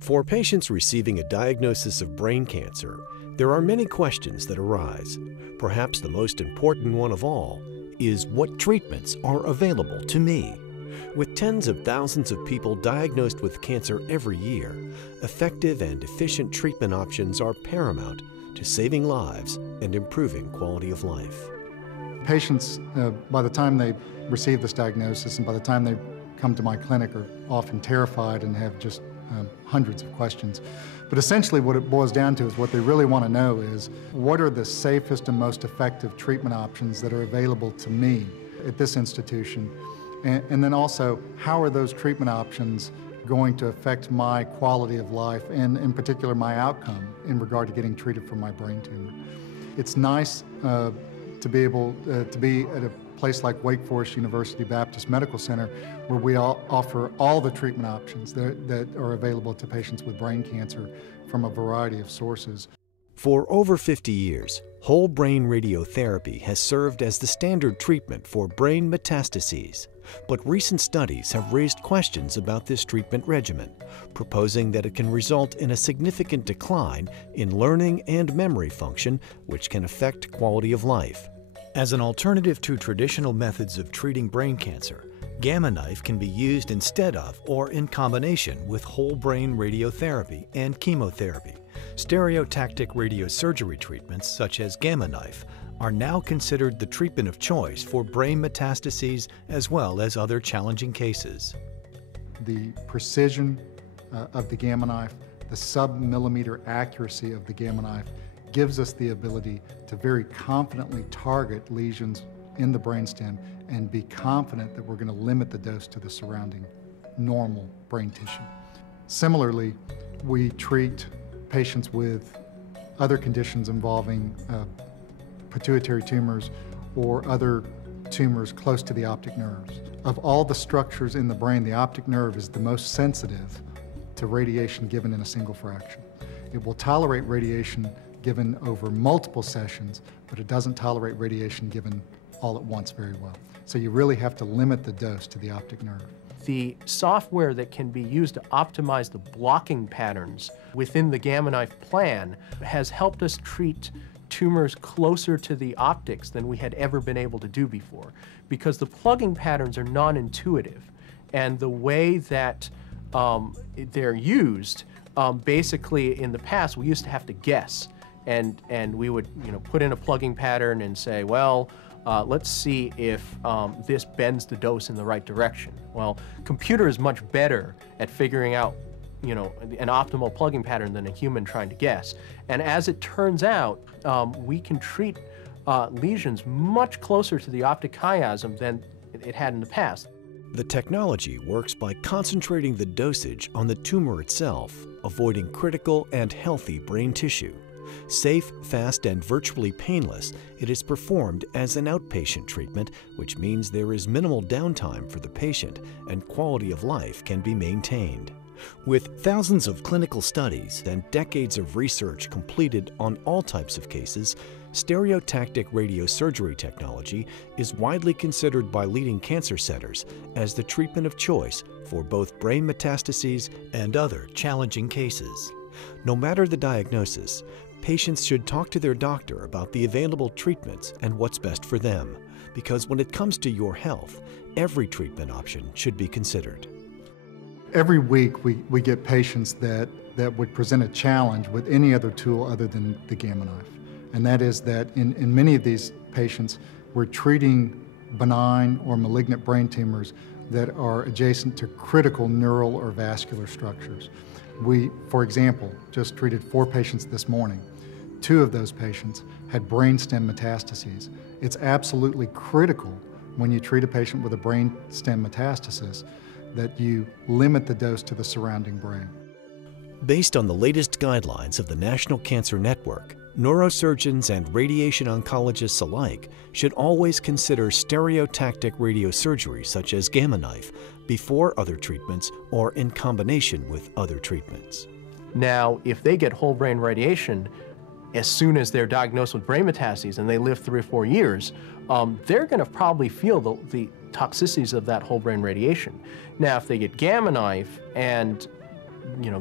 For patients receiving a diagnosis of brain cancer, there are many questions that arise. Perhaps the most important one of all is what treatments are available to me. With tens of thousands of people diagnosed with cancer every year, effective and efficient treatment options are paramount to saving lives and improving quality of life. Patients, by the time they receive this diagnosis and by the time they come to my clinic, are often terrified and have just hundreds of questions. But essentially what it boils down to is what they really want to know is what are the safest and most effective treatment options that are available to me at this institution, and then also how are those treatment options going to affect my quality of life and in particular my outcome in regard to getting treated for my brain tumor. It's nice to be able to be at a place like Wake Forest University Baptist Medical Center, where we offer all the treatment options that are available to patients with brain cancer from a variety of sources. For over 50 years, whole brain radiotherapy has served as the standard treatment for brain metastases. But recent studies have raised questions about this treatment regimen, proposing that it can result in a significant decline in learning and memory function, which can affect quality of life. As an alternative to traditional methods of treating brain cancer, Gamma knife can be used instead of or in combination with whole brain radiotherapy and chemotherapy. Stereotactic radiosurgery treatments such as Gamma knife are now considered the treatment of choice for brain metastases as well as other challenging cases. The precision of the Gamma knife, the sub-millimeter accuracy of the Gamma knife gives us the ability to very confidently target lesions in the brainstem and be confident that we're going to limit the dose to the surrounding normal brain tissue. Similarly, we treat patients with other conditions involving pituitary tumors or other tumors close to the optic nerves. Of all the structures in the brain, the optic nerve is the most sensitive to radiation given in a single fraction. It will tolerate radiation given over multiple sessions, but it doesn't tolerate radiation given all at once very well. So you really have to limit the dose to the optic nerve. The software that can be used to optimize the blocking patterns within the Gamma knife plan has helped us treat tumors closer to the optics than we had ever been able to do before, because the plugging patterns are non-intuitive, and the way that they're used, basically in the past we used to have to guess, and we would put in a plugging pattern and say, well, let's see if this bends the dose in the right direction. Well, computer is much better at figuring out an optimal plugging pattern than a human trying to guess. And as it turns out, we can treat lesions much closer to the optic chiasm than it had in the past. The technology works by concentrating the dosage on the tumor itself, avoiding critical and healthy brain tissue. Safe, fast, and virtually painless, it is performed as an outpatient treatment, which means there is minimal downtime for the patient and quality of life can be maintained. With thousands of clinical studies and decades of research completed on all types of cases, stereotactic radiosurgery technology is widely considered by leading cancer centers as the treatment of choice for both brain metastases and other challenging cases. No matter the diagnosis, patients should talk to their doctor about the available treatments and what's best for them, because when it comes to your health, every treatment option should be considered. Every week we get patients that would present a challenge with any other tool other than the Gamma knife. And that is that in many of these patients, we're treating benign or malignant brain tumors that are adjacent to critical neural or vascular structures. We, for example, just treated 4 patients this morning. 2 of those patients had brainstem metastases. It's absolutely critical when you treat a patient with a brainstem metastasis that you limit the dose to the surrounding brain. Based on the latest guidelines of the National Cancer Network, neurosurgeons and radiation oncologists alike should always consider stereotactic radiosurgery such as Gamma knife before other treatments or in combination with other treatments. Now, if they get whole brain radiation as soon as they're diagnosed with brain metastases and they live 3 or 4 years, they're going to probably feel the toxicities of that whole brain radiation. Now, if they get Gamma knife and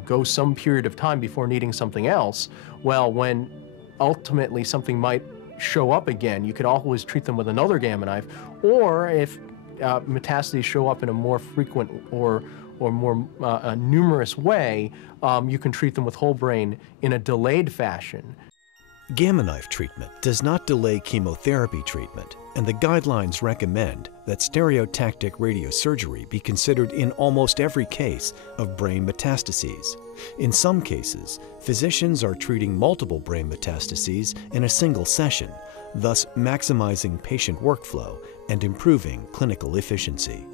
go some period of time before needing something else. Well, when ultimately something might show up again, you could always treat them with another Gamma knife, or if metastases show up in a more frequent or more numerous way, you can treat them with whole brain in a delayed fashion. Gamma knife treatment does not delay chemotherapy treatment, and the guidelines recommend that stereotactic radiosurgery be considered in almost every case of brain metastases. In some cases, physicians are treating multiple brain metastases in a single session, thus maximizing patient workflow and improving clinical efficiency.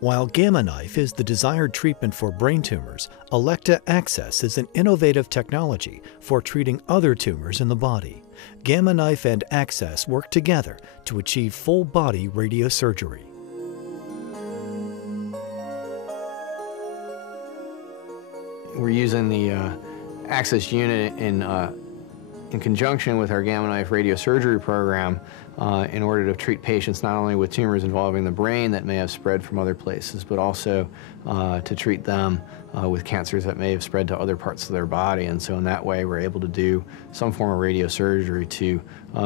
While Gamma knife is the desired treatment for brain tumors, Elekta Access is an innovative technology for treating other tumors in the body. Gamma knife and Access work together to achieve full-body radiosurgery. We're using the Access unit in conjunction with our Gamma knife radiosurgery program in order to treat patients not only with tumors involving the brain that may have spread from other places, but also to treat them with cancers that may have spread to other parts of their body. And so in that way, we're able to do some form of radiosurgery to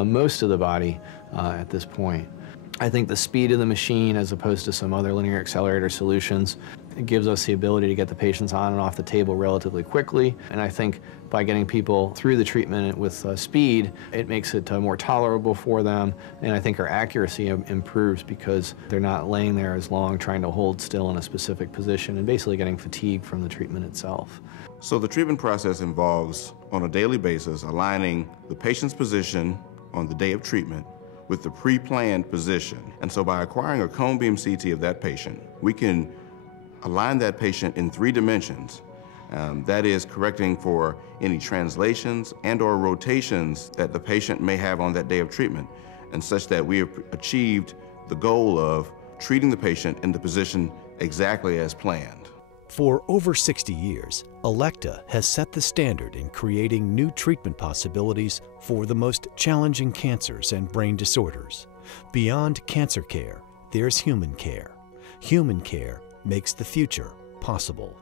most of the body at this point. I think the speed of the machine, as opposed to some other linear accelerator solutions, it gives us the ability to get the patients on and off the table relatively quickly. And I think by getting people through the treatment with speed, it makes it more tolerable for them. And I think our accuracy improves because they're not laying there as long trying to hold still in a specific position and basically getting fatigue from the treatment itself. So the treatment process involves, on a daily basis, aligning the patient's position on the day of treatment with the pre-planned position. And so by acquiring a cone beam CT of that patient, we can align that patient in 3 dimensions. That is correcting for any translations and or rotations that the patient may have on that day of treatment, and such that we have achieved the goal of treating the patient in the position exactly as planned. For over 60 years, Elekta has set the standard in creating new treatment possibilities for the most challenging cancers and brain disorders. Beyond cancer care, there's human care. Human care makes the future possible.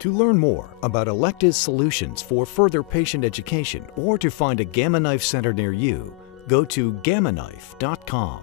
To learn more about Elekta's solutions for further patient education or to find a Gamma Knife center near you, go to gammaknife.com.